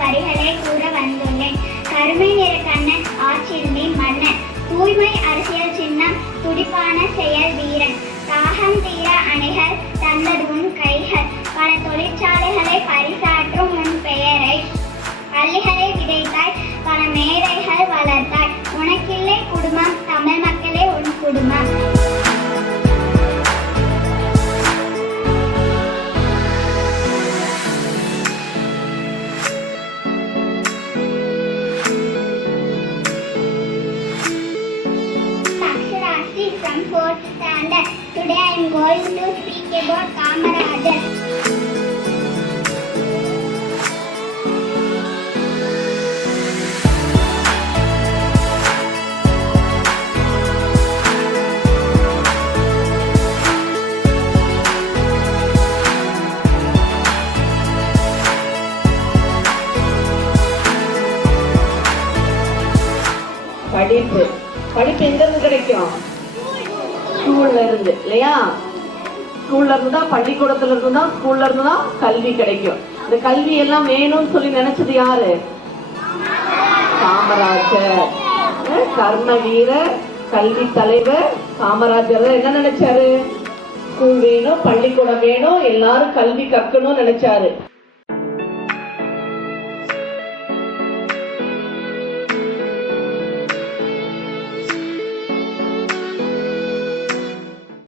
வரிகளை கூற வந்துள்ளேன். கருமை நிற கண்ணன் ஆட்சியிலே மன்னன், தூய்மை அரசியல் சின்னம், துடிப்பான செயல் வீரன், தாகம் தீர அணைகள் தந்தது உன் கைகள், பல தொழிற்சாலைகளை பரிசாற்றும் உன் பெயரை, பள்ளிகளை விதைத்தாய், பல மேடைகள் வளர்த்தாய், உனக்கில்லை குடும்பம், தமிழ் மக்களே உன் குடும்பம். From 4th standard. Today I am going to speak about Kamarajar. படிப்பு எங்க இருந்து கிடைக்கும்? ஸ்கூல்ல இருந்து இல்லையா? ஸ்கூல்ல இருந்து தான், பள்ளிக்கூடத்துல இருந்து தான், ஸ்கூல்ல இருந்து தான் கல்வி கிடைக்கும். இந்த கல்வி எல்லாம் வேணும்னு சொல்லி நினைச்சது யாரு? காமராஜர். கர்ம வீரர், கல்வி தலைவர் காமராஜர் என்ன நினைச்சாரு? ஸ்கூல் வேணும், பள்ளிக்கூடம் வேணும், எல்லாரும் கல்வி கற்கணும்னு நினைச்சாரு.